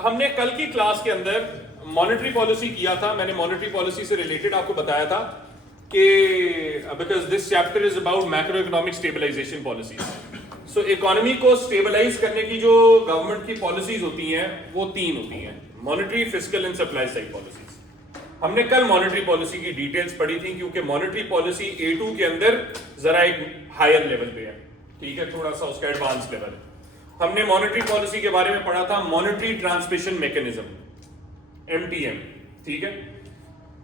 हमने कल की क्लास के अंदर मॉनेटरी पॉलिसी किया था। मैंने मॉनेटरी पॉलिसी से रिलेटेड आपको बताया था कि because this chapter is about macro economic stabilisation policies. So economy को स्टेबलाइज करने की जो गवर्नमेंट की पॉलिसीज होती हैं वो तीन होती हैं, monetary, fiscal and supply side policies. हमने कल मॉनेटरी पॉलिसी की डिटेल्स पढ़ी थी क्योंकि मॉनेटरी पॉलिसी A2 के अंदर जरा एक हायर लेवल पे है, ठीक है, थोड़ा सा उसका एडवांस लेवल है। हमने मॉनेटरी पॉलिसी के बारे में पढ़ा था मॉनेटरी ट्रांसमिशन मैकेनिज्म, MTM, ठीक है,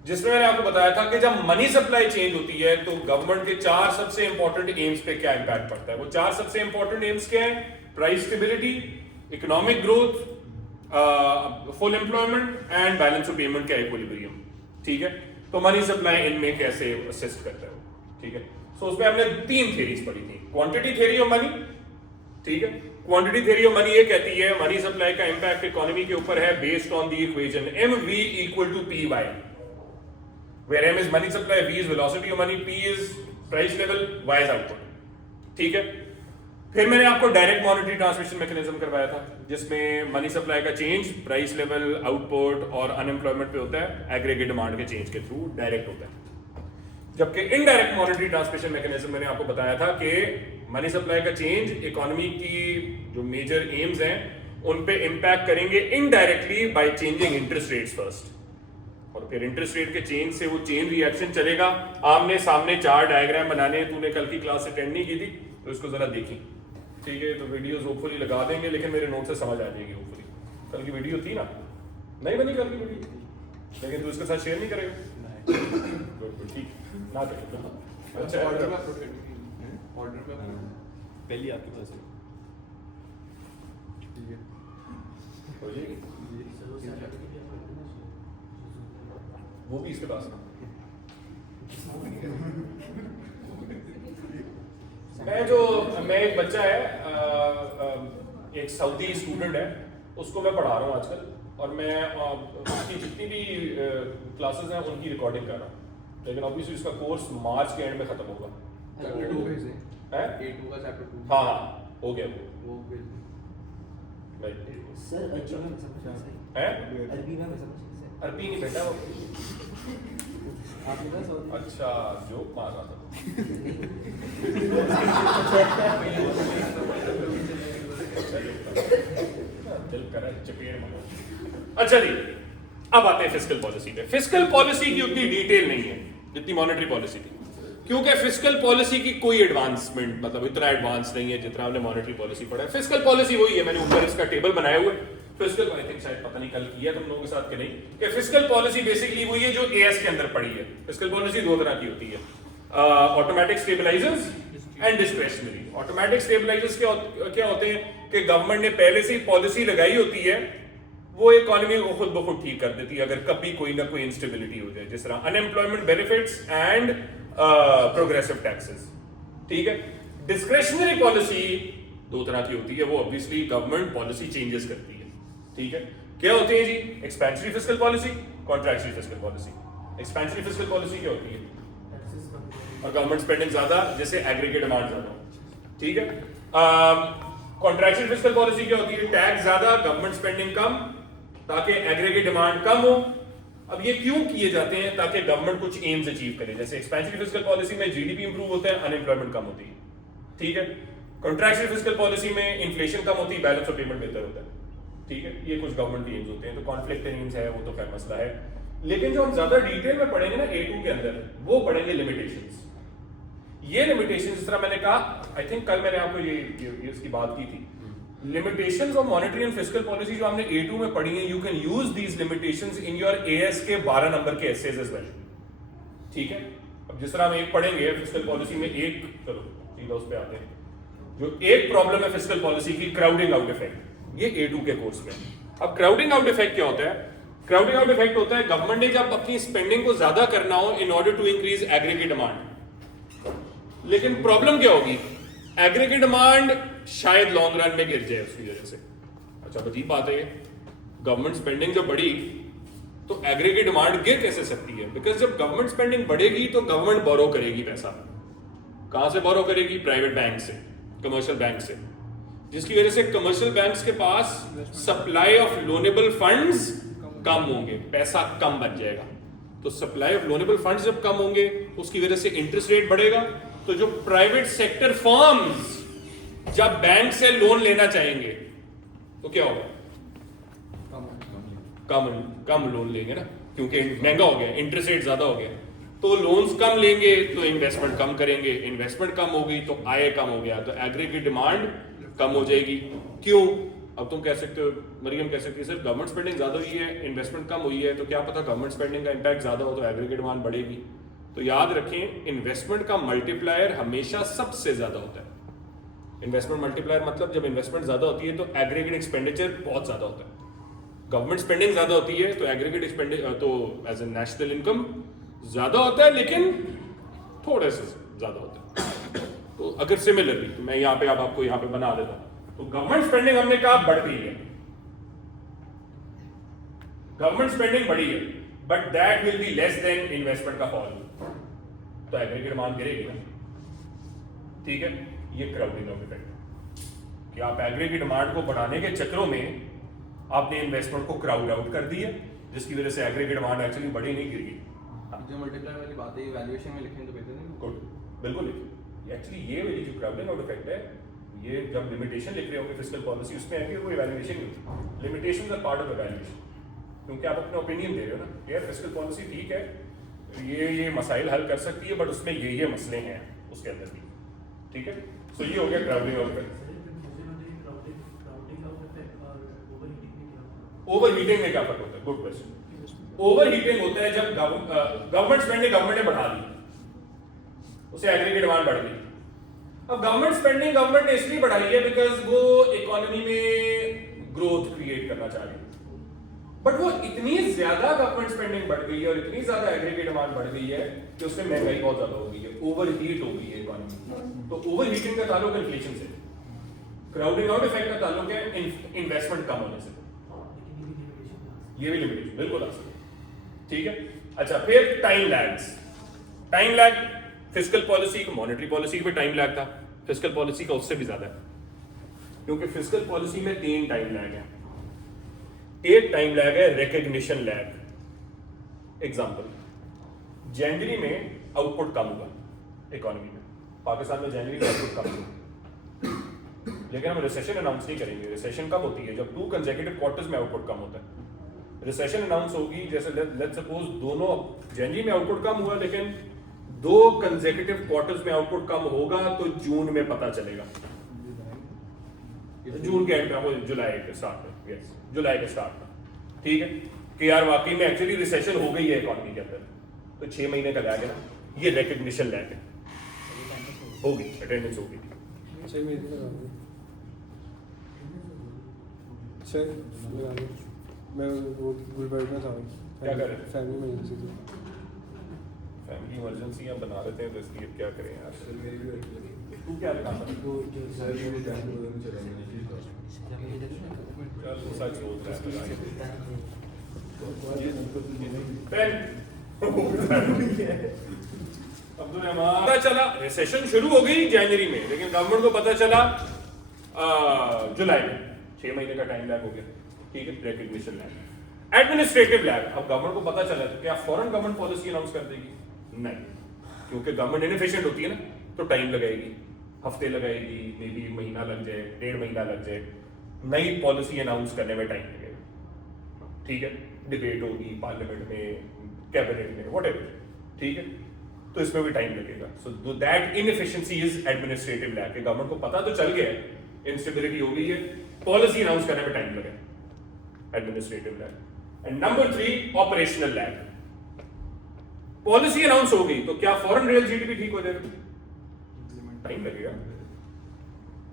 जिसमें मैंने आपको बताया था कि जब मनी सप्लाई चेंज होती है तो गवर्नमेंट के चार सबसे इंपॉर्टेंट एम्स पे क्या इंपैक्ट पड़ता है। वो चार सबसे इंपॉर्टेंट एम्स क्या है? Price stability, economic growth, full employment and balance of payment का इक्विलिब्रियम, ठीक है। तो मनी सप्लाई इनमें कैसे असिस्ट करता है, ठीक है। सो उसमें हमने तीन थ्योरीज पढ़ी थी। क्वांटिटी थ्योरी ऑफ मनी, ठीक है, क्वांटिटी थ्योरी ऑफ मनी ये कहती है मनी सप्लाई का इंपैक्ट इकोनॉमी के ऊपर है based on the equation MV equal to PY, where M is money supply, V is velocity of money, P is price level, Y is output, ठीक है। फिर मैंने आपको डायरेक्ट मॉनेटरी ट्रांसमिशन मैकेनिज्म करवाया था जिसमें मनी सप्लाई का change price level, output और अनएम्प्लॉयमेंट पे होता है, एग्रीगेट डिमांड के चेंज के थ्रू डायरेक्ट होता है। जबकि इनडायरेक्ट मॉनेटरी ट्रांसमिशन मैकेनिज्म मैंने आपको बताया था कि मनी सप्लाई का चेंज इकोनॉमी की जो मेजर एम्स हैं उन पे इंपैक्ट करेंगे indirectly by changing interest rates first, और फिर इंटरेस्ट रेट के चेंज से वो चेन रिएक्शन चलेगा। आमने सामने चार डायग्राम बनाने, तूने कल की क्लास अटेंड नहीं की थी तो इसको जरा देखी, ठीक है। तो वीडियोस होपफुली लगा देंगे लेकिन मेरे नोट से समझ आ जाएगी होपफुली। कल की वीडियो थी ना, नहीं बनी कल की वीडियो, लेकिन तू इसके साथ शेयर नहीं करेगा? गुड, ठीक ना करेगा। अच्छा ऑर्डर में पहली आपके पास है, ठीक है, हो जाएगी वो भी इसके पास है। मैं एक बच्चा है, एक सऊदी स्टूडेंट है, उसको मैं पढ़ा रहा हूँ आजकल, और मैं उसकी जितनी भी क्लासेस हैं उनकी रिकॉर्डिंग कर रहा हूँ, लेकिन ऑब्वियसली उसका कोर्स मार्च के एंड में खत्म होगा। चैप्टर 2 है A2 का चैप्टर 2। हाँ हो गया वो सर अच्छा मैं समझ है, अरबी में समझ अरबी नहीं बेटा वो, आप बता सो अच्छा जोक मार रहा था। दिल करा चपेट मारो। अच्छा जी, अब आते हैं फिस्कल पॉलिसी पे। फिस्कल पॉलिसी की उतनी डिटेल नहीं है जितनी मॉनेटरी पॉलिसी थी, क्योंकि फिस्कल पॉलिसी की कोई एडवांसमेंट, मतलब इतना एडवांस नहीं है जितना हमने मॉनेटरी पॉलिसी पढ़ा है। फिस्कल पॉलिसी वही है, मैंने ऊपर इसका टेबल बनाया हुआ है। फिस्कल, आई थिंक शायद पता नहीं कल किया तुम लोगों के साथ कि नहीं, कि फिस्कल पॉलिसी बेसिकली वही है जो AS के अंदर पड़ी है। फिस्कल पॉलिसी दो तरह की होती है, automatic stabilisers and discretionary. Automatic stabilisers क्या होते हैं कि गवर्नमेंट ने पहले से ही पॉलिसी लगाई होती है, वो इकोनॉमी को खुद ब खुद ठीक कर देती है अगर कभी कोई ना कोई इंस्टेबिलिटी हो जाए, जिस तरह unemployment benefits and progressive taxes, ठीक है। डिस्क्रेशनरी पॉलिसी दो तरह की होती है, वो ऑब्वियसली गवर्नमेंट पॉलिसी चेंजेस करती है, ठीक है। क्या होते हैं जी? Expansionary fiscal policy, contractionary fiscal policy. Expansionary fiscal policy क्या होती है? और गवर्नमेंट स्पेंडिंग ज्यादा, जैसे एग्रीगेट डिमांड ज्यादा, ठीक है। कॉन्ट्रैक्शनल फिस्कल पॉलिसी क्या होती है? टैक्स ज्यादा, गवर्नमेंट स्पेंडिंग कम, ताकि एग्रीगेट डिमांड कम हो। अब ये क्यों किए जाते हैं? ताकि गवर्नमेंट कुछ एम्स अचीव करे। जैसे एक्सपेंशनरी फिस्कल पॉलिसी में GDP इंप्रूव होता है, अनएम्प्लॉयमेंट कम होती है, ठीक है। कॉन्ट्रैक्शनल फिस्कल पॉलिसी में इन्फ्लेशन कम होती है, बैलेंस ऑफ पेमेंट बेहतर होता है, ठीक है। ये कुछ गवर्नमेंट एम्स होते हैं। तो कॉन्फ्लिक्ट एम्स है वो तो खैर मसला है, लेकिन जो हम ज्यादा डिटेल में पढ़ेंगे ना A2 के अंदर, वो पढ़ेंगे लिमिटेशंस। ये लिमिटेशंस, जिस तरह मैंने कहा, आई थिंक कल मैंने आपको ये इसकी बात की थी, limitations of monetary and fiscal policy जो हमने A2 में पढ़ी है, you can use these limitations in your AS के 12 नंबर के एसेज एज वेल, ठीक है। अब जिस तरह हम एक पढ़ेंगे फिस्कल पॉलिसी में, एक, चलो सीधा उस पे आते हैं, जो एक प्रॉब्लम है फिस्कल पॉलिसी की, क्राउडिंग आउट इफेक्ट, ये A2 के कोर्स में। अब क्राउडिंग आउट इफेक्ट क्या होता है? क्राउडिंग आउट इफेक्ट होता है गवर्नमेंट ने जब अपनी स्पेंडिंग को ज्यादा करना हो in order to increase aggregate demand, लेकिन प्रॉब्लम क्या होगी? एग्रीगेट डिमांड शायद लॉन्ग रन में गिर जाए उसकी वजह से। अच्छा अजीब बात है ये, गवर्नमेंट स्पेंडिंग जब बढ़ी तो एग्रीगेट डिमांड गिर कैसे सकती है? बिकॉज जब गवर्नमेंट स्पेंडिंग बढ़ेगी तो गवर्नमेंट बोरो करेगी पैसा। कहां से बोरो करेगी? प्राइवेट बैंक से, कमर्शियल बैंक से। जिसकी वजह से कमर्शियल बैंक्स के पास सप्लाई ऑफ लोनेबल फंड्स कम होंगे, पैसा कम बच जाएगा। तो सप्लाई ऑफ लोनेबल फंड्स जब कम होंगे उसकी वजह से इंटरेस्ट रेट बढ़ेगा। तो जो प्राइवेट सेक्टर फर्म्स जब बैंक से लोन लेना चाहेंगे तो क्या होगा? कम लोन लेंगे ना, क्योंकि महंगा हो गया, इंटरेस्ट रेट ज्यादा हो गया। तो लोन्स कम लेंगे तो इन्वेस्टमेंट कम करेंगे, इन्वेस्टमेंट कम होगी तो आय कम हो गया, तो एग्रीगेट डिमांड कम हो जाएगी। क्यों? अब तुम कह सकते हो, मरियम कह सकती है सर गवर्नमेंट स्पेंडिंग ज्यादा हुई है, इन्वेस्टमेंट कम हुई है, तो क्या पता गवर्नमेंट स्पेंडिंग का इंपैक्ट ज्यादा हो तो एग्रीगेट डिमांड बढ़ेगी। तो याद रखें, इन्वेस्टमेंट का मल्टीप्लायर हमेशा सबसे ज्यादा होता है। इन्वेस्टमेंट मल्टीप्लायर मतलब जब इन्वेस्टमेंट ज्यादा होती है तो एग्रीगेट एक्सपेंडिचर बहुत ज्यादा होता है। गवर्नमेंट स्पेंडिंग ज्यादा होती है तो एग्रीगेट एक्सपेंडिचर तो एज ए नेशनल इनकम ज्यादा होता है, लेकिन थोड़े से ज्यादा होता है। तो अगर सिमिलरली तो मैं यहाँ पे अब आपको यहाँ पे बना देता हूँ, तो गवर्नमेंट स्पेंडिंग हमने कहा बढ़ती है, गवर्नमेंट स्पेंडिंग बढ़ी है, but that will be less than investment का फॉल, तो एग्रीगेट डिमांड गिरेगी ना। ठीक है, ये क्राउडिंग आउट इफेक्ट, कि आप एग्रीगेट डिमांड को बढ़ाने के चक्रों में आपने इन्वेस्टमेंट को क्राउड आउट कर दिया, जिसकी वजह से एग्रीगेट डिमांड एक्चुअली बढ़ी नहीं, गिर गई। जो मल्टीप्लायर वाली बात है ये वैल्यूएशन में लिखें तो बेहतर नहीं? गुड, बिल्कुल लिखिए। एक्चुअली ये वाली जो क्राउडिंग आउट इफेक्ट है, ये जब लिमिटेशन लिख रहे होंगे फिस्कल पॉलिसी, उसमें है कि कोई इवैल्यूएशन नहीं, limitations are part of evaluation, क्योंकि आप अपना ओपिनियन दे रहे हो ना, यार फिस्कल पॉलिसी ठीक है, ये मसाइल हल कर सकती है, बट उसमें ये मसले हैं उसके अंदर भी। ठीक है, सो ये हो गया crowding out effect. Over heating में क्या फर्क होता है? Good question. ओवर हीटिंग होता है जब गवर्नमेंट स्पेंडिंग गवर्नमेंट ने बढ़ा दी, उसे एग्रीगेट डिमांड बढ़ गई। अब गवर्नमेंट स्पेंडिंग गवर्नमेंट ने इसलिए बढ़ाई है बिकॉज वो इकोनॉमी में ग्रोथ क्रिएट करना चाह रही है, बट वो इतनी ज्यादा गवर्नमेंट स्पेंडिंग बढ़ गई है और इतनी ज्यादा एग्रीगेट डिमांड बढ़ गई है कि उससे महंगाई बहुत ज्यादा हो गई है, ओवर हीट हो गई है इकोनॉमी। तो ओवर हीटिंग का ताल्लुक इन्फ्लेशन से, क्राउडिंग आउट इफेक्ट का ताल्लुक है इन्वेस्टमेंट कम होने से। ये भी लिमिटेशन बिल्कुल आ सकती है। ठीक है, अच्छा फिर time lags. Time lag fiscal policy का, मॉनेटरी पॉलिसी में टाइम लैग था, फिस्कल पॉलिसी का उससे भी ज्यादा है, क्योंकि फिस्कल पॉलिसी में 3 टाइम लैग है। एक टाइम लैग है रिकग्निशन लैग। एग्जांपल, जनवरी में आउटपुट कम हुआ इकोनॉमी में, पाकिस्तान में जनवरी में आउटपुट कम हुआ, लेकिन हम रिसेशन अनाउंस नहीं करेंगे। रिसेशन कब होती है? जब 2 कंसेक्यूटिव क्वार्टर्स में आउटपुट कम होता है। रिसेशन अनाउंस होगी, जैसे लेट्स सपोज दोनों जनवरी में आउटपुट कम हुआ, लेकिन 2 कंसेक्यूटिव क्वार्टर्स में आउटपुट कम होगा तो जून में पता चलेगा, जून के एंड में, जुलाई के स्टार्ट में, यस जुलाई के स्टार्ट में। ठीक है, कि यार वाकई में एक्चुअली रिसेशन हो गई है इकोनॉमी के अंदर, तो 6 महीने का लैग है ना, ये रिकग्निशन लैग है, होगी अटेंडेंस होगी। मैं वो गुलबर्ग में था, क्या कर रहे थे? फैमिली इमरजेंसी थी। फैमिली इमरजेंसी हम बना लेते हैं, तो इसलिए क्या करें यार। तू क्या काम कर वो जो चल सच बोल रहा है। पता चला रिसेशन शुरू हो गई जनवरी में, लेकिन गवर्नमेंट को पता चला जुलाई में, 6 महीने का टाइम लैग हो गया। ठीक है, रिकग्निशन लैग। एडमिनिस्ट्रेटिव लैग, अब गवर्नमेंट को पता चला तो क्या फौरन गवर्नमेंट पॉलिसी अनाउंस कर देगी? नहीं, क्योंकि गवर्नमेंट इनएफिशिएंट होती है ना, तो टाइम लगाएगी, हफ्ते लगाएगी, मे बी महीना लग जाए, 1.5 महीना लग जाए, नई पॉलिसी अनाउंस करने में टाइम लगेगा। ठीक है, डिबेट होगी पार्लियामेंट में, कैबिनेट में, व्हाटएवर। ठीक है, तो इसमें भी टाइम लगेगा। So that inefficiency is administrative lag. Government को पता तो चल गया है इंस्टेबिलिटी हो गई है, पॉलिसी अनाउंस करने में टाइम लगेगा, administrative lag. And number 3 operational lag. Policy announce हो गई तो क्या फॉरेन रियल जीडीपी ठीक हो जाएगा? टाइम लगेगा।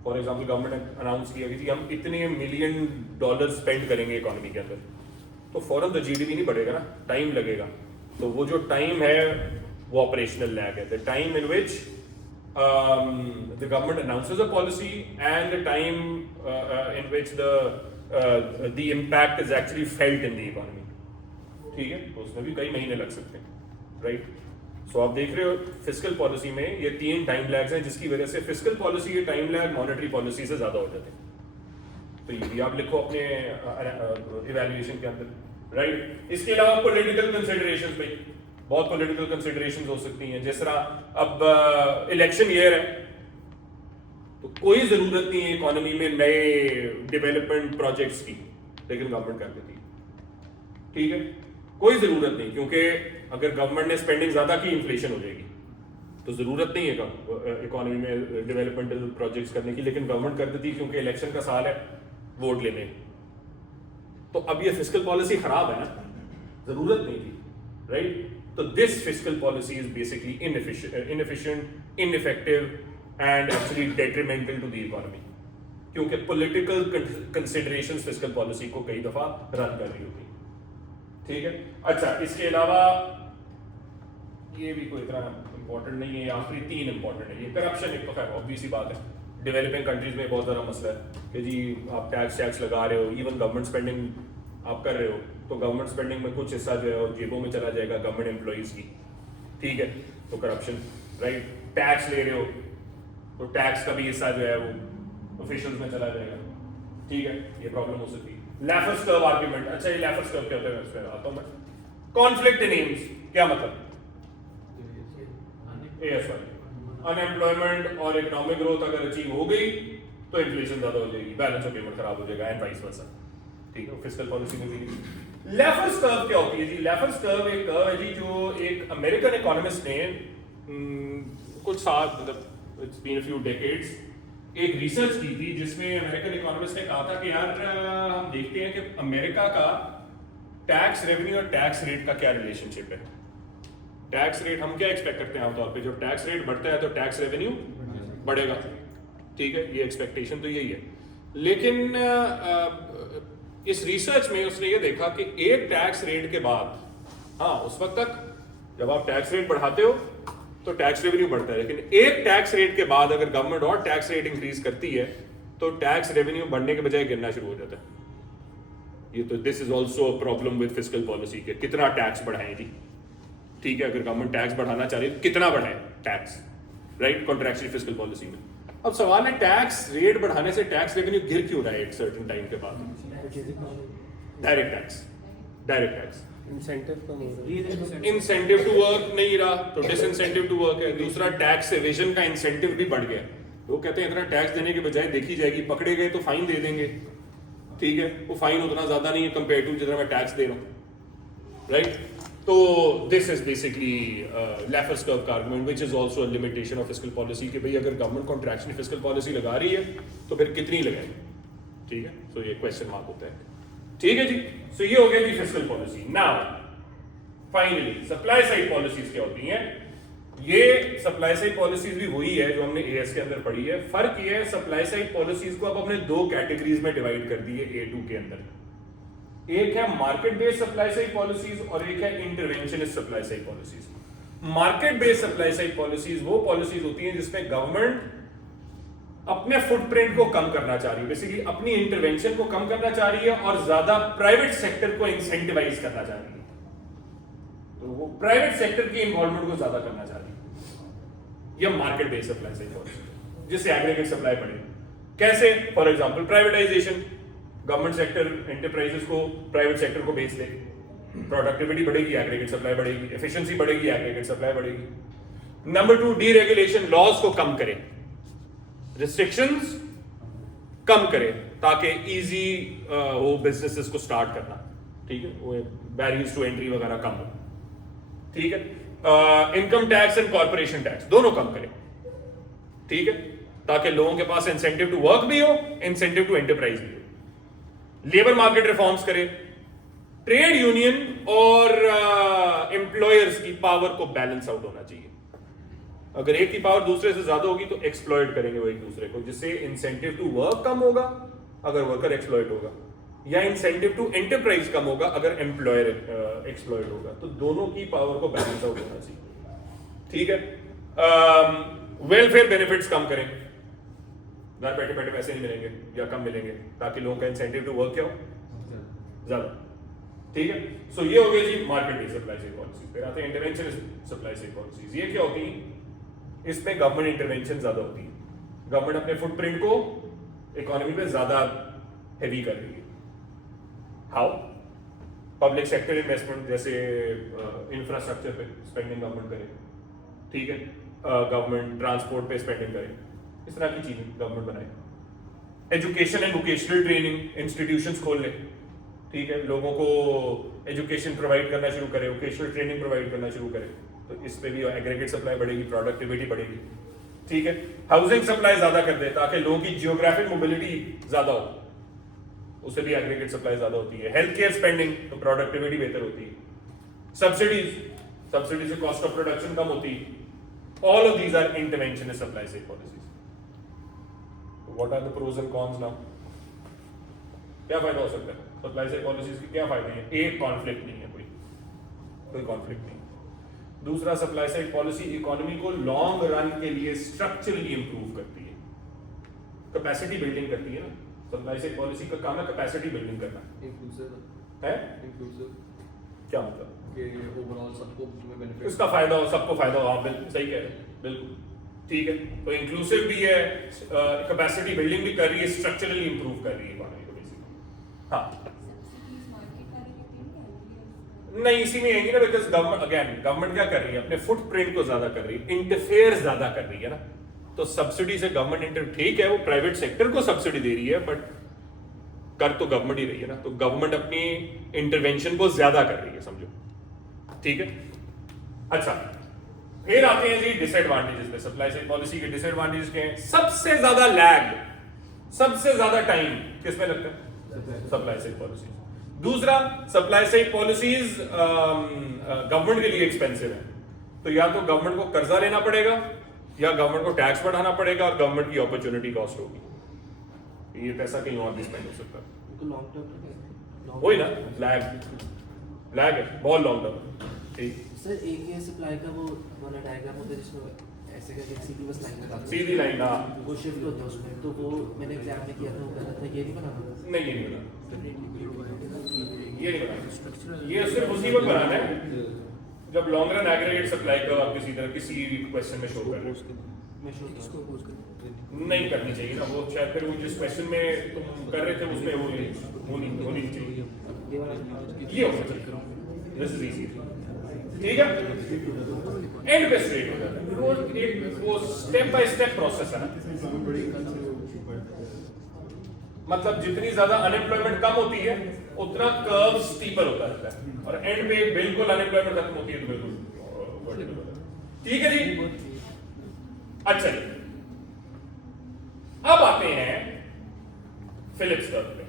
फॉर एग्जांपल गवर्नमेंट ने अनाउंस किया कि जी हम इतने $1 मिलियन स्पेंड करेंगे इकोनॉमी के अंदर, तो फॉरेन तो जीडीपी नहीं बढ़ेगा ना, टाइम लगेगा। तो वो जो टाइम है वो ऑपरेशनल लैग है, the time in which the government announces a policy and the time in which the impact is actually felt in the economy. ठीक है, तो उसमें भी कई महीने लग सकते हैं, राइट? सो आप देख रहे हो फिस्कल पॉलिसी में ये 3 टाइम लैग्स हैं, जिसकी वजह से फिस्कल पॉलिसी के टाइम लैग मॉनेटरी पॉलिसी से ज्यादा हो जाते हैं। तो ये भी आप लिखो अपने इवैल्यूएशन के अंदर, राइट। इसके अलावा पॉलिटिकल कंसिडरेशंस भाई, बहुत पॉलिटिकल कंसिडरेशंस हो सकती हैं। जिस तरह अब इलेक्शन ईयर है तो कोई जरूरत नहीं है इकोनॉमी में नए डेवलपमेंट प्रोजेक्ट्स की, लेकिन गवर्नमेंट कर देती है, ठीक है। कोई जरूरत नहीं, क्योंकि अगर गवर्नमेंट ने स्पेंडिंग ज्यादा की इन्फ्लेशन हो जाएगी, तो जरूरत नहीं है इकोनॉमी में डेवलपमेंटल प्रोजेक्ट्स करने की, लेकिन गवर्नमेंट कर देती है क्योंकि इलेक्शन का साल है, वोट लेने। तो अब ये फिस्कल पॉलिसी खराब है ना, जरूरत नहीं थी, राइट। तो this fiscal policy is basically inefficient, ineffective and actually detrimental to the economy, क्योंकि पॉलिटिकल कंसिडरेशंस फिस्कल पॉलिसी को कई दफा रन कर रही होती, ठीक है। अच्छा, इसके अलावा ये भी कोई इतना इंपॉर्टेंट नहीं है, आखिरी 3 इंपॉर्टेंट है। ये करप्शन एक तो खैर ऑब्वियस ही बात है, डेवलपिंग कंट्रीज में बहुत ज़्यादा मसला है कि जी आप टैक्स लगा रहे हो, इवन गवर्नमेंट स्पेंडिंग आप कर रहे हो, तो गवर्नमेंट स्पेंडिंग में कुछ हिस्सा जो है वो जेबों में चला जाएगा गवर्नमेंट एम्प्लॉइज की, ठीक है। तो करप्शन, राइट। टैक्स ले रहे हो तो टैक्स का भी हिस्सा जो है वो ऑफिशियल्स में चला जाएगा, ठीक है। ये प्रॉब्लम हो सकती है। लैफर्स कर्व आर्ग्यूमेंट, अच्छा ये लैफर्स कर्व क्या होता है इसमें आता हूं मैं। कॉन्फ्लिक्ट इन एम्स क्या मतलब, अनएम्प्लॉयमेंट और इकोनॉमिक ग्रोथ अगर अचीव हो गई तो इन्फ्लेशन ज्यादा हो जाएगी, बैलेंस ऑफ पेमेंट खराब हो जाएगा एंड वाइस वर्सा, ठीक है। फिस्कल पॉलिसी में भी लैफर्स कर्व क्या होती है जी। लैफर्स कर्व एक कर्व है जी जो एक अमेरिकन इकोनॉमिस्ट ने कुछ साल, मतलब it's been a few decades, एक रिसर्च की थी जिसमें अमेरिकन इकोनॉमिस्ट ने कहा था कि यार हम देखते हैं कि अमेरिका का टैक्स रेवेन्यू और टैक्स रेट का क्या रिलेशनशिप है। टैक्स रेट हम क्या एक्सपेक्ट करते हैं आमतौर पे, जब टैक्स रेट बढ़ता है तो टैक्स रेवेन्यू बढ़ेगा, ठीक है, ये एक्सपेक्टेशन तो यही है। लेकिन इस रिसर्च में उसने ये देखा कि एक टैक्स रेट के बाद, हाँ उस वक्त तक जब आप टैक्स रेट बढ़ाते हो तो टैक्स रेवेन्यू बढ़ता है, लेकिन एक टैक्स रेट के बाद अगर गवर्नमेंट और टैक्स रेट इंक्रीज करती है तो टैक्स रेवेन्यू बढ़ने के बजाय गिरना शुरू हो जाता है। ये तो this is also a problem with fiscal policy के कितना टैक्स बढ़ाएं जी, ठीक है। अगर गवर्नमेंट टैक्स बढ़ाना चाह रही है कितना बढ़ाए tax, right, contractual fiscal policy में। अब सवाल है टैक्स रेट बढ़ाने से टैक्स रेवेन्यू गिर क्यों रहा है एक सर्टेन टाइम के बाद। डायरेक्ट टैक्स इंसेंटिव कम हो रहा है, इंसेंटिव टू वर्क नहीं रहा तो डिसइंसेंटिव टू वर्क है। दूसरा टैक्स एवेजन का इंसेंटिव भी बढ़ गया, वो कहते हैं इतना टैक्स देने के बजाय देखी जाएगी, पकड़े गए तो फाइन दे देंगे, ठीक है, वो फाइन उतना ज्यादा नहीं है कंपेयर टू जितना मैं टैक्स दे रहा हूँ, राइट। तो दिस इज बेसिकली लैफर्स कर्व का argument which is also a limitation of fiscal policy कि भाई अगर गवर्नमेंट कॉन्ट्रैक्शनल फिस्कल पॉलिसी लगा रही है तो फिर कितनी लगाएगी, ठीक है। सो ये क्वेश्चन मार्क होता है, ठीक है जी। सो ये हो गया जी fiscal policy. Now finally supply side policies क्या होती हैं। ये सप्लाई साइड पॉलिसीज भी वही है जो हमने एएस के अंदर पढ़ी है। फर्क ये है सप्लाई साइड पॉलिसीज को अब हमने 2 कैटेगरीज में डिवाइड कर दी है A2 के अंदर। एक है market based supply side policies और एक है interventionist supply side policies. Market based supply side policies वो पॉलिसीज होती हैं जिसमें गवर्नमेंट अपने फुटप्रिंट को कम करना चाह रही है, बेसिकली अपनी इंटरवेंशन को कम करना चाह रही है और ज्यादा प्राइवेट सेक्टर को इंसेंटिवाइज करना चाह रही है। तो वो प्राइवेट सेक्टर की इन्वॉल्वमेंट को ज्यादा करना चाह रही है। यह market based supply side policy जिससे एग्रीगेट सप्लाई बढ़े। कैसे? For example privatisation, government sector enterprises को प्राइवेट सेक्टर को बेच दे, प्रोडक्टिविटी बढ़ेगी, एग्रीगेट सप्लाई बढ़ेगी, एफिशिएंसी बढ़ेगी, एग्रीगेट सप्लाई बढ़ेगी। नंबर 2, डीरेगुलेशन, लॉज को कम करे, रिस्ट्रिक्शंस कम करे ताकि इजी हो बिजनेसेस को स्टार्ट करना, ठीक है, वो बैरियर्स टू एंट्री वगैरह कम हो, ठीक है। Income tax and corporation tax दोनों कम करे, ठीक है, ताकि लोगों के पास इंसेंटिव टू वर्क भी हो, इंसेंटिव टू एंटरप्राइज भी हो। लेबर मार्केट रिफॉर्म्स करे, ट्रेड यूनियन और एम्प्लॉयर्स की पावर को बैलेंस आउट होना चाहिए। अगर एक की पावर दूसरे से ज्यादा होगी तो एक्सप्लॉइट करेंगे वो एक दूसरे को, जिससे इंसेंटिव टू वर्क कम होगा अगर वर्कर एक्सप्लॉइट होगा, या इंसेंटिव टू एंटरप्राइज कम होगा अगर एम्प्लॉयर एक्सप्लॉइट होगा। तो दोनों की पावर को बैलेंस आउट होना चाहिए, ठीक है। वेलफेयर बेनिफिट्स कम करें, घर बैठे बैठे पैसे नहीं मिलेंगे या कम मिलेंगे, ताकि लोगों का इंसेंटिव टू वर्क क्या हो, ज्यादा, ठीक है। सो ये हो गया जी market based supply side policy. फिर आते हैं इंटरवेंशन सप्लाई साइड पॉलिसीज। ये क्या होती है? इसमें गवर्नमेंट इंटरवेंशन ज्यादा होती है, गवर्नमेंट अपने फुटप्रिंट को इकोनॉमी पे ज्यादा हेवी कर रही है। हाउ? पब्लिक सेक्टर इन्वेस्टमेंट, जैसे इंफ्रास्ट्रक्चर पे स्पेंडिंग गवर्नमेंट करे, ठीक है, गवर्नमेंट ट्रांसपोर्ट पे स्पेंडिंग करे, इस तरह की चीजें गवर्नमेंट बनाए। Education and vocational training institutions खोल ले, ठीक है, लोगों को एजुकेशन प्रोवाइड करना शुरू करे, वोकेशनल ट्रेनिंग प्रोवाइड करना शुरू करे, तो इस पे भी एग्रीगेट सप्लाई बढ़ेगी, प्रोडक्टिविटी बढ़ेगी, ठीक है। हाउसिंग सप्लाई ज्यादा कर दे ताकि लोगों की जियोग्राफिक मोबिलिटी ज्यादा हो, उससे भी एग्रीगेट सप्लाई ज्यादा होती है। हेल्थ केयर स्पेंडिंग, तो प्रोडक्टिविटी बेहतर होती है। सब्सिडी से कॉस्ट ऑफ प्रोडक्शन कम होती है। All of these are intervention in supply side policies. What are the pros and cons now? क्या फायदा हो सकता है सप्लाई साइड पॉलिसीज की? क्या फायदे हैं? एक, कॉन्फ्लिक्ट नहीं है, कोई कॉन्फ्लिक्ट नहीं। दूसरा, सप्लाई साइड पॉलिसी इकोनॉमी को लॉन्ग रन के लिए स्ट्रक्चरली इंप्रूव करती है, कैपेसिटी बिल्डिंग करती है ना। सप्लाई साइड पॉलिसी का काम है कैपेसिटी बिल्डिंग करना इंक्लूसिव है। इंक्लूसिव क्या मतलब? कि ओवरऑल सबको उसमें बेनिफिट, इसका फायदा हो, सबको फायदा हो। आप बिल्कुल सही कह रहे हैं, बिल्कुल ठीक है। तो इंक्लूसिव भी है, कैपेसिटी बिल्डिंग भी कर रही है, स्ट्रक्चरली इंप्रूव कर रही है इकोनॉमी को बेसिकली। हाँ, नहीं इसी में आएंगी ना, बिकॉज गवर्नमेंट क्या कर रही है, अपने फुटप्रिंट को ज्यादा कर रही है, इंटरफेयर ज्यादा कर रही है ना। तो सब्सिडी से गवर्नमेंट ठीक है, वो प्राइवेट सेक्टर को सब्सिडी दे रही है, बट कर तो गवर्नमेंट ही रही है ना। तो गवर्नमेंट अपनी इंटरवेंशन को ज्यादा कर रही है, समझो, ठीक है। अच्छा, फिर आते हैं जी डिसएडवांटेजेस पे। सप्लाई साइड पॉलिसी के डिसएडवांटेजेस क्या हैं? सबसे ज्यादा लैग, सबसे ज्यादा टाइम किस में लगता है? Supply side policy. दूसरा, सप्लाई साइड पॉलिसीज गवर्नमेंट के लिए एक्सपेंसिव है, तो या तो गवर्नमेंट को कर्जा लेना पड़ेगा या गवर्नमेंट को टैक्स बढ़ाना पड़ेगा और गवर्नमेंट की अपॉर्चुनिटी कॉस्ट होगी, ये पैसा कहीं और भी स्पेंड हो सकता है। लॉन्ग टर्म वही ना, लैग है बहुत लॉन्ग टर्म, ठीक। सर एक ये सप्लाई का वो वाला डायग्राम होता है जिसमें ऐसे करके सीधी बस लाइन लगाते हैं, सीधी लाइन, हाँ, वो शिफ्ट होता है उसमें, तो वो मैंने एग्जाम में किया था, वो कहता था ये नहीं बनाना। नहीं ये नहीं बना, ये नहीं बना, ये सिर्फ उसी वक्त बनाना है जब लॉन्ग रन एग्रीगेट सप्लाई का आप किसी तरह किसी क्वेश्चन में शो कर रहे हो। मैं शो इसको अपोज कर नहीं करनी चाहिए ना, वो शायद फिर वो जिस क्वेश्चन में तुम कर रहे थे उसमें वो होनी चाहिए, ये वाला ये होना चाहिए। दिस इज इजी, ठीक है। एंड पे स्ट्रेट हो जाता है, वो एक वो स्टेप बाय स्टेप प्रोसेस है ना। मतलब जितनी ज्यादा अनएम्प्लॉयमेंट कम होती है उतना कर्व स्टीपर होता रहता है, और एंड पे बिल्कुल अनएम्प्लॉयमेंट खत्म होती है तो बिल्कुल वर्टिकल होता है, ठीक है जी। अच्छा जी, अब आते हैं फिलिप्स कर्व पे।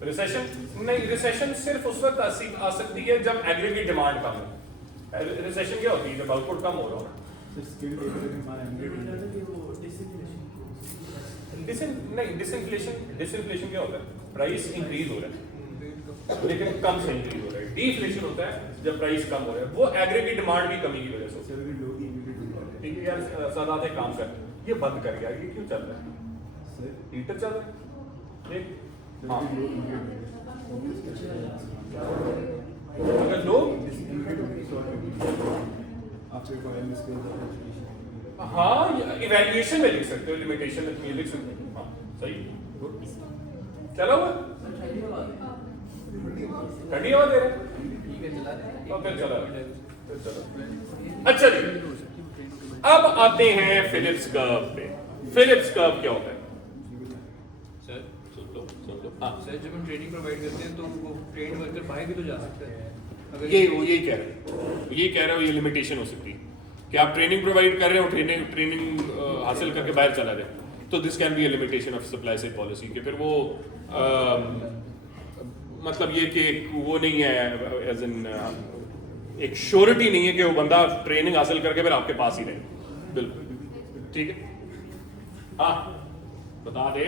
रिसेशन नहीं, रिसेशन सिर्फ उस वक्त आ सकती है जब एग्रीगेट डिमांड कम हो। रिसेशन क्या होती है? जब आउटपुट कम हो रहा हो। डिसइंफ्लेशन क्या होता है? प्राइस इंक्रीज हो रहा है लेकिन कम से इंक्रीज हो रहा है। डिफ्लेशन होता है जब प्राइस कम हो रहा है, वो एग्रीगेट डिमांड की कमी की वजह से। ठीक है यार, सादात एक काम कर, ये बंद कर यार, ये क्यों चल रहा है? हीटर चल रहा है। हाँ, अगर लोग हाँ इवैल्यूएशन में लिख सकते हो, लिमिटेशन में लिख सकते हो। हाँ सही, चलो ठंडी हवा दे रहे ठीक है, चला रहे और फिर चला। अच्छा जी, अब आते हैं फिलिप्स कर्व पे। फिलिप्स कर्व क्या होता है? सर सुन लो। हाँ, सर जब हम ट्रेनिंग प्रोवाइड करते हैं तो वो ट्रेन वर्कर बाहर भी तो जा सकते हैं। अगर यही कह रहे हो, ये लिमिटेशन हो सकती है कि आप ट्रेनिंग प्रोवाइड कर रहे हो, ट्रेनिंग हासिल करके बाहर चला जाए, तो this can be A limitation of supply side policy कि फिर वो मतलब ये कि वो नहीं है, एज इन एक श्योरिटी नहीं है कि वो बंदा ट्रेनिंग हासिल करके फिर आपके पास ही रहे। बिल्कुल ठीक है। हाँ बता दे।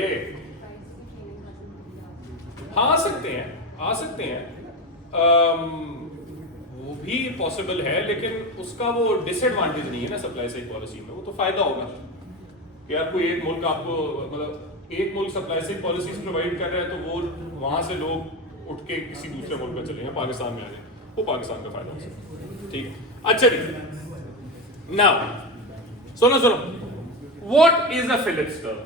हाँ आ सकते हैं वो भी पॉसिबल है, लेकिन उसका वो डिसएडवांटेज नहीं है ना सप्लाई साइड पॉलिसी में। वो तो फायदा होगा कि यार कोई एक मुल्क आपको, मतलब एक मुल्क सप्लाई साइड पॉलिसीज प्रोवाइड कर रहा है तो वो वहां से लोग उठ के किसी दूसरे मुल्क में चले जाएं, पाकिस्तान में आ जाए, वो पाकिस्तान का फायदा हो सकता है। ठीक है, अच्छा जी, नाउ सुनो, what is a Phillips curve?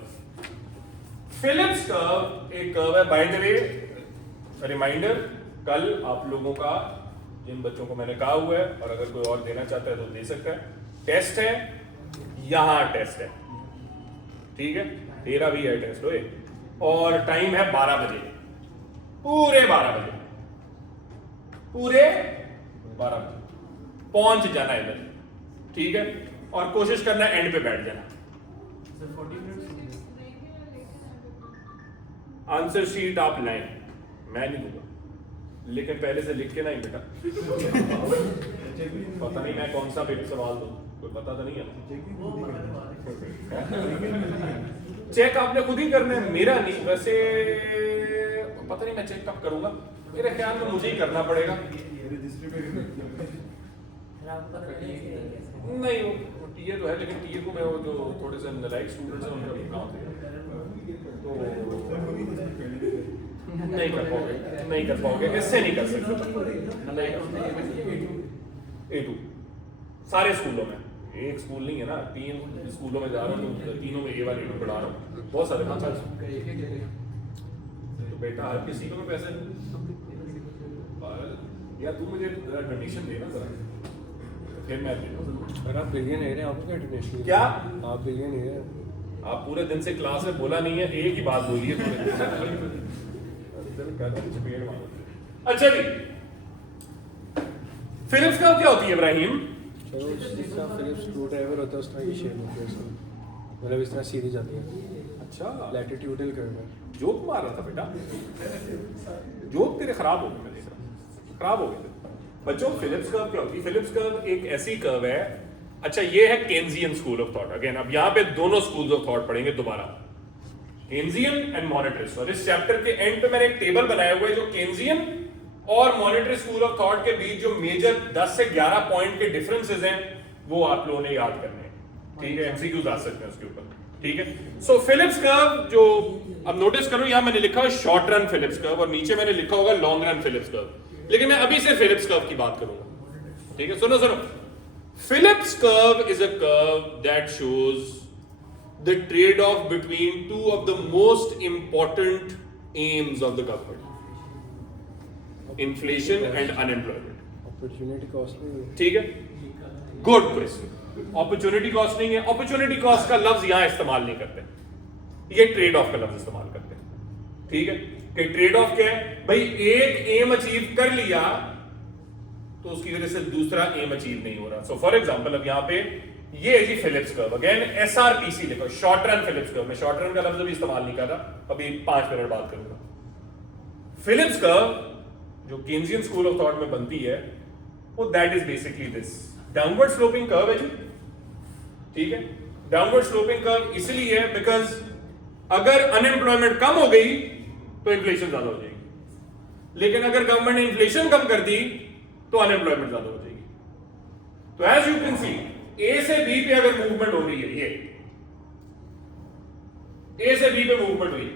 Phillips curve एक कर्व है, बाय द वे रिमाइंडर, कल आप लोगों का जिन बच्चों को मैंने कहा हुआ है, और अगर कोई और देना चाहता है तो दे सकता है, टेस्ट है, यहां टेस्ट है, ठीक है, तेरा भी है टेस्ट होए, और टाइम है 12 बजे, पूरे 12 बजे, पूरे 12 बजे पहुंच जाना है इधर, ठीक है, और कोशिश करना एंड पे बैठ जाना। आंसर शीट आप लाएं, मैं नहीं दूंगा, लेकिन पहले से लिख के ना ही बेटा। पता नहीं मैं कौन सा पेपर सवाल दूं, कोई पता तो नहीं है। चेक आपने खुद ही करना है, मेरा नहीं। वैसे पता नहीं मैं चेक कब करूंगा, मेरे ख्याल में मुझे ही करना पड़ेगा। नहीं वो टीए तो है, लेकिन टीए को मैं वो जो थोड़े से नालायक स्टूडेंट्स हैं उनका काम तो नहीं कर पाओगे, इससे नहीं कर सकते। A2 सारे स्कूलों में, एक स्कूल नहीं है ना, 3 स्कूलों में जा रहा हूँ, तो तीनों में A1 A2 पढ़ा रहा हूँ, बहुत सारे बच्चे। तो बेटा हर किसी को मैं पैसे या तू मुझे डोनेशन देना जरा, फिर मैं दे दूँ। पर आप बिलियनियर हैं, आपको क्या डोनेशन? क्या आप बिलियनियर हैं? आप पूरे दिन से क्लास में बोला नहीं है, एक ही बात बोली है पूरे दिन से। अच्छा जी, फिलिप्स कर्व क्या होती है इब्राहिम? चलो जितना फिलिप्स स्क्रू ड्राइवर होता है उस तरह की शेप होती है उसमें, मतलब इस तरह सीधी जाती है। अच्छा, लैटिट्यूडल कर्व है। जोक मार रहा था बेटा, जोक तेरे खराब हो गए, मैं देख रहा हूं खराब हो गए बच्चों। फिलिप्स कर्व क्या होती है? फिलिप्स कर्व एक ऐसी कर्व है, अच्छा ये है Keynesian school of thought. Again अब यहां पे दोनों स्कूल्स ऑफ थॉट पढ़ेंगे दोबारा, केन्जियन एंड मॉनेटरिस्ट। और इस चैप्टर के एंड पे मैंने एक टेबल बनाया हुआ है जो केन्जियन और मॉनेटरी स्कूल ऑफ थॉट के बीच जो मेजर 10 से 11 पॉइंट के डिफरेंसेस हैं वो आप लोगों ने याद करने हैं, ठीक है, एमसीक्यूज आ सकते हैं उसके ऊपर, ठीक है। सो फिलिप्स कर्व जो अब नोटिस करो, यहां मैंने लिखा है शॉर्ट रन फिलिप्स कर्व और नीचे मैंने लिखा होगा लॉन्ग रन फिलिप्स कर्व, लेकिन मैं अभी से फिलिप्स कर्व की बात करूंगा, ठीक है। सुनो Phillips curve is a curve that shows the trade-off between two of the most important aims of the government, inflation and unemployment. Opportunity cost नहीं है। ठीक है, गुड क्वेश्चन। अपॉर्चुनिटी कॉस्ट नहीं है, अपॉर्चुनिटी कॉस्ट का लफ्ज यहां इस्तेमाल नहीं करते, ये ट्रेड ऑफ का लफ्ज इस्तेमाल करते हैं, ठीक है। कि ट्रेड ऑफ क्या है भाई, एक एम अचीव कर लिया तो उसकी वजह से दूसरा एम अचीव नहीं हो रहा। सो फॉर एग्जांपल अब यहां पे ये है जी फिलिप्स कर्व, अगेन एसआरपीसी लिखो, शॉर्ट रन फिलिप्स कर्व। मैं शॉर्ट रन का लफ्ज अभी इस्तेमाल नहीं कर रहा, अभी 5 मिनट बाद करूंगा। फिलिप्स कर्व जो केन्जियन स्कूल ऑफ थॉट में बनती है वो that is basically this downward sloping curve है जी, ठीक है। डाउनवर्ड स्लोपिंग कर्व इसलिए है बिकॉज अगर अनएम्प्लॉयमेंट कम हो गई तो इन्फ्लेशन ज्यादा हो जाएगी, लेकिन अगर गवर्नमेंट ने इन्फ्लेशन कम कर दी तो अनएम्प्लॉयमेंट ज्यादा हो जाएगी। तो एज यू कैन सी ए से बी पे अगर मूवमेंट हो रही है, ये ए से बी पे मूवमेंट हुई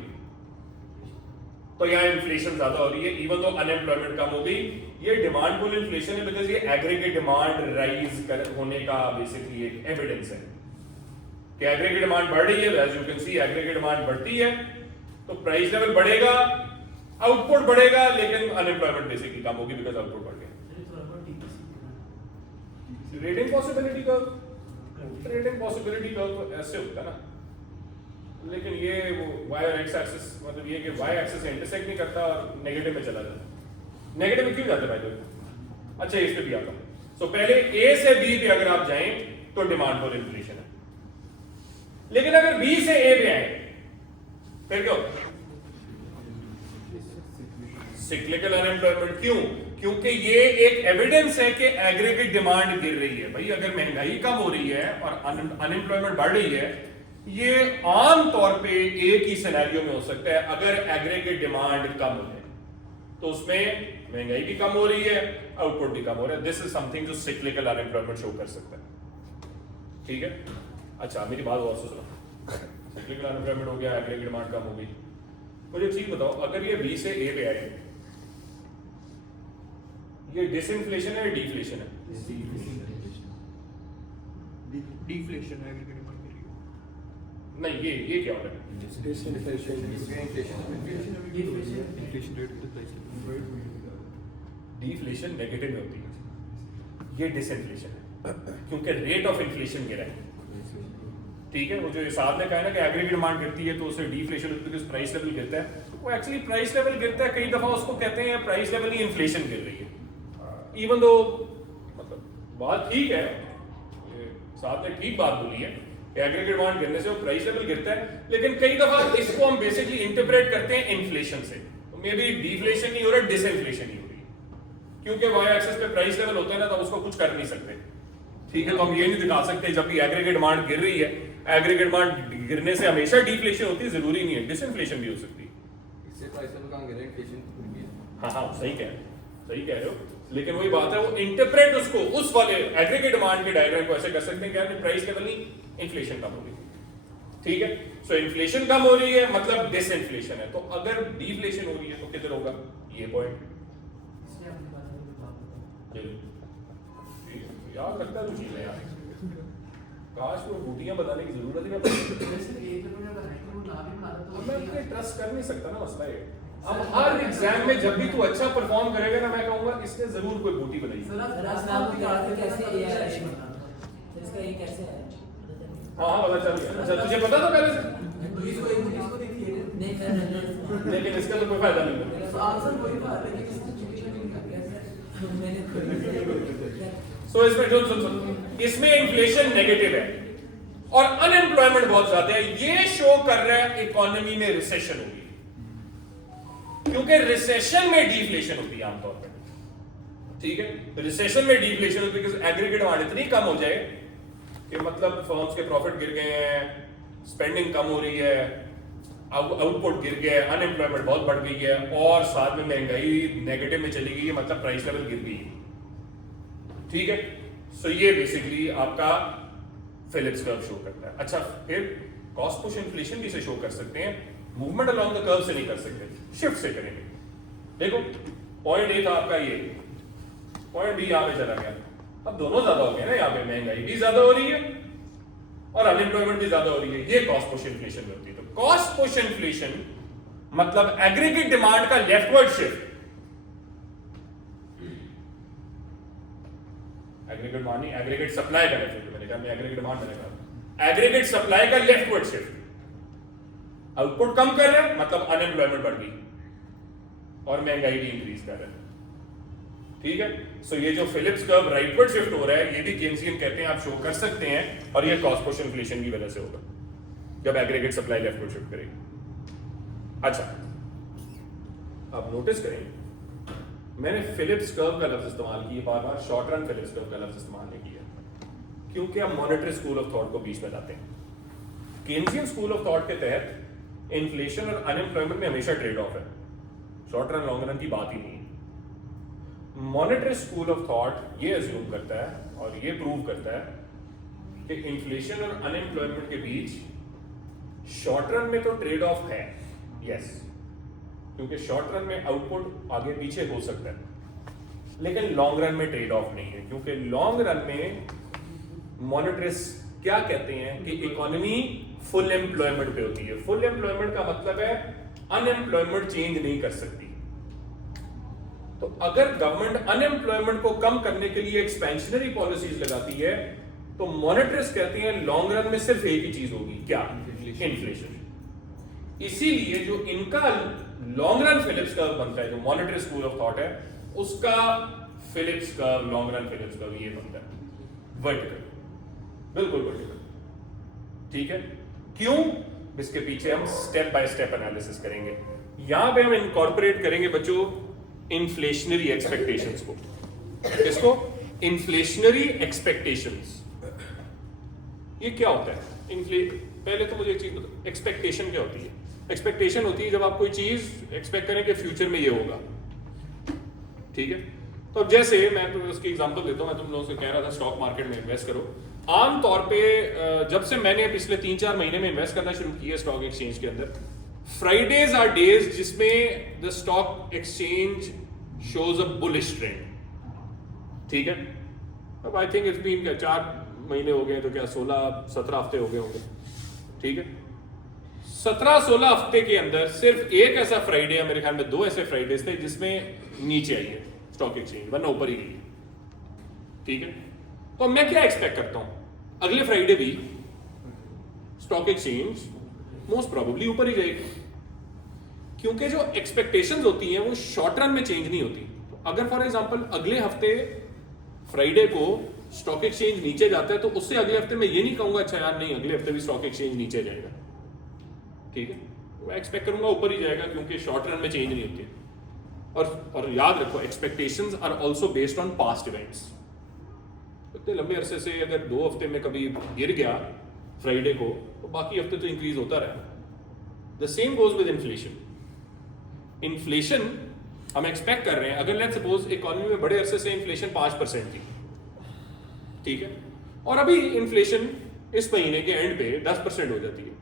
तो यहां इन्फ्लेशन ज्यादा हो रही है, इवन दो अनएम्प्लॉयमेंट कम हो गई। ये डिमांड पुल इन्फ्लेशन है बिकॉज ये एग्रीगेट डिमांड राइज होने का बेसिकली एक एविडेंस है कि एग्रीगेट डिमांड बढ़ रही है। As you can see aggregate demand बढ़ती है तो प्राइस लेवल बढ़ेगा, आउटपुट बढ़ेगा, लेकिन अनएम्प्लॉयमेंट बेसिकली कम होगी बिकॉज आउटपुट बढ़ गया। रेटिंग पॉसिबिलिटी कर्व तो ऐसे होता है ना, लेकिन ये वो y और x एक्सिस, मतलब ये कि y एक्सिस से इंटरसेक्ट नहीं करता और नेगेटिव में चला जाता। नेगेटिव में क्यों जाता है भाई? अच्छा इस पे भी आता हूं। सो पहले a से b पे अगर आप जाएं तो डिमांड फॉर इन्फ्लेशन है, लेकिन अगर b से a पे आए फिर क्या होता है? Cyclical unemployment. क्यों? क्योंकि ये एक एविडेंस है कि एग्रीगेट डिमांड गिर रही है। भाई अगर महंगाई कम हो रही है और अनएम्प्लॉयमेंट बढ़ रही है, ये आम तौर पे एक ही सिनेरियो में हो सकता है। अगर एग्रीगेट डिमांड कम हो जाए तो उसमें महंगाई भी कम हो रही है, आउटपुट भी कम हो रहा है। दिस इज समथिंग जो सिक्लिकल अनएम्प्लॉयमेंट शो कर सकता है, ठीक है। अच्छा मेरी बात और सुनो, सिक्लिकल अनएम्प्लॉयमेंट हो गया, एग्रीगेट डिमांड कम हो गई। मुझे ठीक बताओ, अगर ये बी से ए पे आए ये डिसइंफ्लेशन है या डिफ्लेशन है? डिफ्लेशन है एग्रीगेट डिमांड के लिए। नहीं, ये क्या होता है? Disinflation inflation rate to price level. Deflation negative में होती है, ये डिसइंफ्लेशन है क्योंकि रेट ऑफ इन्फ्लेशन गिरा है। ठीक है, वो जो हिसाब ने कहा ना कि एग्रीगेट डिमांड गिरती है तो उसे डिफ्लेशन होती है बिकॉज़ प्राइस लेवल गिरता है, वो एक्चुअली प्राइस लेवल गिरता है, कई दफा उसको कहते हैं प्राइस लेवल ही इन्फ्लेशन गिर रही है। इवन दो मतलब बात ठीक है, साहब ने ठीक बात बोली है कि एग्रीगेट डिमांड गिरने से वो प्राइस लेवल गिरता है, लेकिन कई दफा इसको हम बेसिकली इंटरप्रेट करते हैं इन्फ्लेशन से। तो मे बी डिफ्लेशन नहीं हो रहा, डिसइन्फ्लेशन ही हो रही है, क्योंकि वाई एक्सिस पे प्राइस लेवल होता है ना, तो उसको कुछ कर नहीं सकते। ठीक है, तो हम ये नहीं दिखा सकते जब भी एग्रीगेट डिमांड गिर रही है, एग्रीगेट डिमांड गिरने से हमेशा डिफ्लेशन होती है, जरूरी नहीं है, डिसइन्फ्लेशन भी हो सकती है। इससे प्राइस लेवल कहां गिरा, इन्फ्लेशन खुल गया। हाँ, सही कह रहे हो, लेकिन वही बात है, वो इंटरप्रेट उसको उस वाले एग्रीगेट डिमांड के डायग्राम को ऐसे कर सकते हैं कि यार प्राइस लेवल नहीं, इन्फ्लेशन कम हो रही है। ठीक है, सो इन्फ्लेशन कम हो रही है मतलब डिसइन्फ्लेशन है, तो अगर डिफ्लेशन हो रही है तो किधर होगा, ये पॉइंट याद रखता है तो चीजें यार, काश वो बूटियां बताने की जरूरत ही ना पड़े। मैं अपने ट्रस्ट कर नहीं सकता ना, मसला है। अब हर एग्जाम में जब भी तू अच्छा परफॉर्म करेगा ना, मैं कहूंगा इसने जरूर कोई बूटी बनाई है। हाँ, पता चल गया। अच्छा, तुझे पता था पहले से, लेकिन इसका तो कोई फायदा नहीं है। सो इसमें जो इसमें इन्फ्लेशन नेगेटिव है और अनएम्प्लॉयमेंट बहुत ज्यादा है, ये शो कर रहा है इकोनॉमी में रिसेशन होगी, क्योंकि रिसेशन में डिफ्लेशन होती है आमतौर पर। ठीक है, रिसेशन में डिफ्लेशन होती है बिकॉज़ एग्रीगेट डिमांड इतनी कम हो जाए कि मतलब फर्म्स के प्रॉफिट गिर गए हैं, स्पेंडिंग कम हो रही है, आउटपुट गिर गया है, अनएम्प्लॉयमेंट बहुत बढ़ गई है और साथ में महंगाई नेगेटिव में चली गई है, मतलब प्राइस लेवल गिर गई है। ठीक है, सो ये बेसिकली आपका फिलिप्स कर्व शो करता है। अच्छा, फिर कॉस्ट पुश इन्फ्लेशन भी से शो कर सकते हैं, मूवमेंट अलोंग द कर्व से नहीं कर सकते, शिफ्ट से करेंगे। देखो, पॉइंट ए था आपका, ये पॉइंट बी यहां पे चला गया, अब दोनों ज्यादा हो गए ना, यहाँ पे महंगाई भी ज्यादा हो रही है और अनएम्प्लॉयमेंट भी ज्यादा हो रही है, ये कॉस्ट पुश इन्फ्लेशन में होती है। तो कॉस्ट पुश इन्फ्लेशन मतलब एग्रीगेट डिमांड का लेफ्टवर्ड शिफ्ट, एग्रीगेट डिमांड नहीं, एग्रीगेट सप्लाई का लेफ्टवर्ड, मैंने कहा, मैं एग्रीगेट डिमांड मैंने कहा, एग्रीगेट सप्लाई का लेफ्टवर्ड शिफ्ट, आउटपुट कम कर रहे हैं मतलब अनएम्प्लॉयमेंट बढ़ गई और महंगाई भी इंक्रीज कर रहा है। ठीक है, सो ये जो फिलिप्स कर्व राइटवर्ड शिफ्ट हो रहा है, ये भी केन्सियन कहते हैं, आप शो कर सकते हैं, और ये कॉस्ट पुश इन्फ्लेशन की वजह से होगा जब एग्रीगेट सप्लाई लेफ्टवर्ड शिफ्ट करेगी। अच्छा, आप नोटिस करें, मैंने फिलिप्स कर्व का लफ्ज इस्तेमाल किया बार बार, शॉर्ट रन फिलिप्स कर्व का लफ्ज इस्तेमाल नहीं किया, क्योंकि हम मॉनेटरी स्कूल ऑफ थॉट को बीच में लाते हैं। केन्सियन स्कूल ऑफ थॉट के तहत इन्फ्लेशन और अनएम्प्लॉयमेंट में हमेशा ट्रेड ऑफ है, शॉर्ट रन लॉन्ग रन की बात ही नहीं है। मॉनेटरी स्कूल ऑफ थॉट ये अज्यूम करता है और ये प्रूव करता है कि इन्फ्लेशन और अनएम्प्लॉयमेंट के बीच शॉर्ट रन में तो ट्रेड ऑफ है, यस, क्योंकि शॉर्ट रन में आउटपुट आगे पीछे हो सकता है, लेकिन लॉन्ग रन में ट्रेड ऑफ नहीं है, क्योंकि लॉन्ग रन में मॉनेटरिस्ट क्या कहते हैं कि इकोनॉमी फुल एम्प्लॉयमेंट पे होती है। फुल एम्प्लॉयमेंट का मतलब है अनएम्प्लॉयमेंट चेंज नहीं कर सकती। तो अगर गवर्नमेंट अनएम्प्लॉयमेंट को कम करने के लिए एक्सपेंशनरी पॉलिसीज लगाती है, तो मॉनेटरिस्ट कहते हैं लॉन्ग रन में सिर्फ एक ही चीज होगी, क्या? इन्फ्लेशन। इसीलिए जो इनका लॉन्ग रन फिलिप्स कर्व बनता है, जो मॉनेटरी स्कूल ऑफ थॉट है, उसका Phillips curve, long run Phillips curve ये बनता है वर्टिकल, बिल्कुल वर्टिकल। ठीक है, क्यों? इसके पीछे हम स्टेप बाय स्टेप एनालिसिस करेंगे। यहां पे हम इनकॉर्पोरेट करेंगे बच्चों इन्फ्लेशनरी एक्सपेक्टेशंस को। किसको? Inflationary expectations. ये क्या होता है? पहले तो मुझे एक चीज बताओ, एक्सपेक्टेशन क्या होती है? एक्सपेक्टेशन होती है जब आप कोई चीज एक्सपेक्ट करें कि फ्यूचर में ये होगा। ठीक है, तो अब जैसे मैं तो उसकी एग्जांपल देता हूं, मैं तुम लोगों से कह रहा था स्टॉक मार्केट में इन्वेस्ट करो। आम तौर पे जब से मैंने पिछले 3-4 महीने में इन्वेस्ट करना शुरू किया स्टॉक एक्सचेंज के अंदर, फ्राइडेज आर डेज जिसमें the stock exchange shows a bullish trend. ठीक है, अब आई थिंक इट्स बीन 4 महीने हो गए, तो क्या 16-17 हफ्ते हो गए होंगे, ठीक है। 17-16 हफ्ते के अंदर सिर्फ एक ऐसा फ्राइडे है, मेरे ख्याल में 2 ऐसे फ्राइडेज थे जिसमें नीचे आई है स्टॉक एक्सचेंज, वरना ऊपर ही गई, ठीक है। तो मैं क्या एक्सपेक्ट करता हूं, अगले फ्राइडे भी स्टॉक एक्सचेंज मोस्ट प्रोबेबली ऊपर ही जाएगी, क्योंकि जो एक्सपेक्टेशंस होती हैं वो शॉर्ट रन में चेंज नहीं होती। तो अगर फॉर एग्जांपल अगले हफ्ते फ्राइडे को स्टॉक एक्सचेंज नीचे जाता है, तो उससे अगले हफ्ते मैं ये नहीं कहूंगा अच्छा यार नहीं अगले हफ्ते भी स्टॉक एक्सचेंज नीचे जाएगा, ठीक है। मैं एक्सपेक्ट करूंगा ऊपर ही जाएगा, क्योंकि शॉर्ट रन में चेंज नहीं होती है। और याद रखो, expectations are also based on past events. इतने लंबे अरसे से अगर 2 हफ्ते में कभी गिर गया फ्राइडे को, तो बाकी हफ्ते तो इंक्रीज होता रहा। The same goes with inflation. Inflation हम एक्सपेक्ट कर रहे हैं, अगर लेट्स सपोज इकोनॉमी में बड़े अरसे से इन्फ्लेशन 5% थी, ठीक है, और अभी इन्फ्लेशन इस महीने के एंड पे 10% हो जाती है,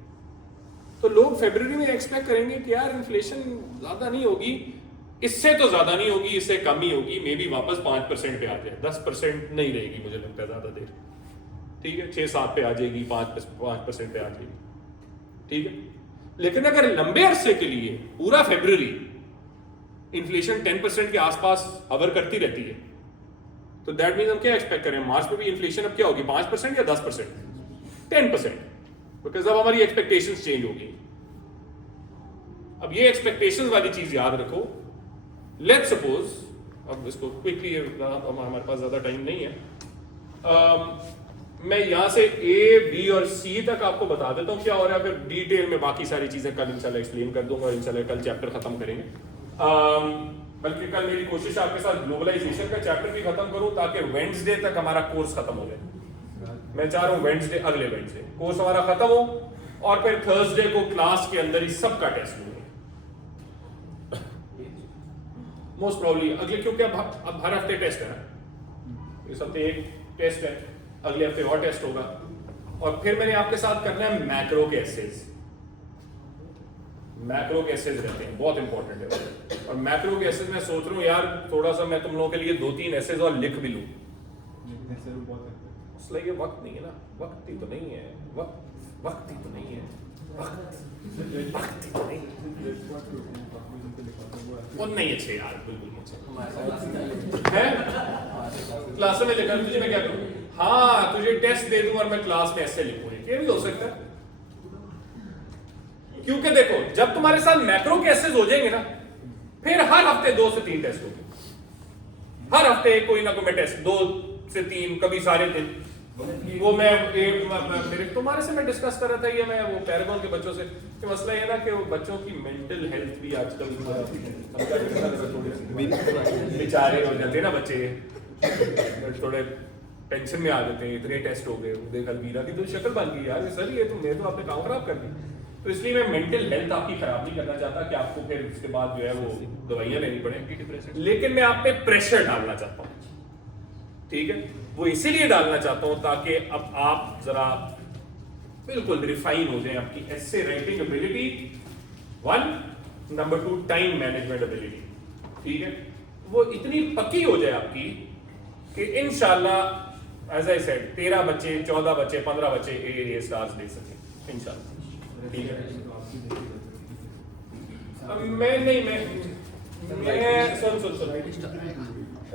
तो लोग फरवरी में एक्सपेक्ट करेंगे कि यार इन्फ्लेशन ज्यादा नहीं होगी, इससे तो ज्यादा नहीं होगी, इससे कम ही होगी, मे बी वापस 5% पे आ जाए, 10% नहीं रहेगी मुझे लगता है ज्यादा देर, ठीक है, 6-7 पे आ जाएगी, 5% पे आ जाएगी, ठीक है। लेकिन अगर लंबे अरसे के लिए पूरा फरवरी इन्फ्लेशन 10% के आसपास हवर करती रहती है, तो दैट मीन्स हम क्या एक्सपेक्ट करें, मार्च में भी इन्फ्लेशन अब क्या होगी, 5% या 10%? 10%, बिकॉज अब हमारी एक्सपेक्टेशंस चेंज होगी। अब ये एक्सपेक्टेशंस वाली चीज याद रखो। लेट्स सपोज, अब इसको क्विकली, हमारे पास ज्यादा टाइम नहीं है, मैं यहां से ए, बी और सी तक आपको बता देता हूं क्या हो रहा है, फिर डिटेल में बाकी सारी चीजें कल इंशाल्लाह एक्सप्लेन कर दूंगा, इंशाल्लाह कल चैप्टर खत्म करेंगे। बल्कि कल मेरी कोशिश आपके साथ ग्लोबलाइजेशन का चैप्टर भी खत्म करूं, ताकि वेडनेसडे तक हमारा कोर्स खत्म हो जाए। मैं चाह रहा हूं वेडनेसडे, अगले वेडनेसडे कोर्स हमारा खत्म हो, और फिर थर्सडे को क्लास के अंदर ही सबका टेस्ट होगा मोस्ट प्रॉब्ली अगले, क्योंकि अब हर हफ्ते टेस्ट है ना, इस हफ्ते एक टेस्ट है, अगले हफ्ते और टेस्ट होगा, और फिर मैंने आपके साथ करना है मैक्रो के एसेज। मैक्रो के एसेज रहते हैं, बहुत इंपॉर्टेंट है, और मैक्रो के एसेज में सोच रहा हूँ यार थोड़ा सा मैं तुम लोगों के लिए 2-3 एसेज और लिख भी लूँ, इसलिए वक्त नहीं है ना, वक्त ही तो नहीं है, वक्त ही तो नहीं है, वक्त ही तो नहीं वो नहीं अच्छे यार, बिल्कुल नहीं अच्छे है। क्लास में लिखा तुझे मैं क्या करूँ, हाँ तुझे टेस्ट दे दूं और मैं क्लास में ऐसे लिखूँ, ये भी हो सकता है। क्योंकि देखो जब तुम्हारे साथ मैक्रो के एसेज हो जाएंगे ना, फिर हर हफ्ते 2 से 3 टेस्ट होंगे, हर हफ्ते कोई ना कोई टेस्ट, 2 से 3, कभी सारे दिन। वो मैं मेरे तुम्हारे से मैं डिस्कस कर रहा था, ये मैं वो पैरागॉन के बच्चों से, कि मसला ये ना कि वो बच्चों की मेंटल हेल्थ भी आजकल बेचारे हो जाते हैं ना बच्चे, थोड़े टेंशन में आ जाते हैं, इतने टेस्ट हो गए, देख अलवीरा की तो शक्ल बन गई यार, सर ये तो मैं तो आपने काम खराब कर दी। तो इसलिए मैं मेंटल हेल्थ आपकी खराब नहीं करना चाहता कि आपको फिर उसके बाद जो है वो दवाइयां लेनी पड़े, लेकिन मैं आप पे प्रेशर डालना चाहता हूँ, ठीक है, वो इसीलिए डालना चाहता हूं ताकि अब आप जरा बिल्कुल रिफाइन हो जाए, आपकी essay writing ability 1, number 2 time management ability, ठीक है, वो इतनी पक्की हो जाए आपकी कि इंशाल्लाह एज आई सेड 13 बच्चे, 14 बच्चे, 15 बच्चे ए स्टार्स दे सके इंशाल्लाह, ठीक है। अब मैं नहीं मैं सुन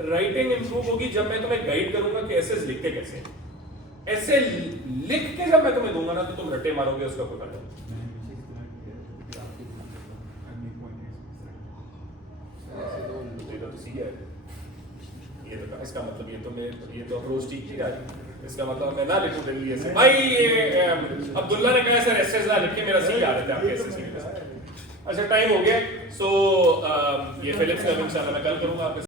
राइटिंग इंप्रूव होगी जब मैं तुम्हें गाइड करूंगा कि ऐसे लिखते कैसे, ऐसे लिख के जब मैं तुम्हें दूंगा ना तो तुम रट्टे मारोगे उसका पता नहीं। ये तो इसका मतलब ये तो अप्रोच ठीक नहीं रहा, इसका मतलब मैं ना लिखूं दिल्ली ऐसे भाई, ये अब्दुल्ला ने कहा सर ऐसे ना लिखे, मेरा सी आ रहा था आपके ऐसे। अच्छा टाइम हो गया, सो ये फिलिप्स का इंशाल्लाह मैं कल करूंगा आपके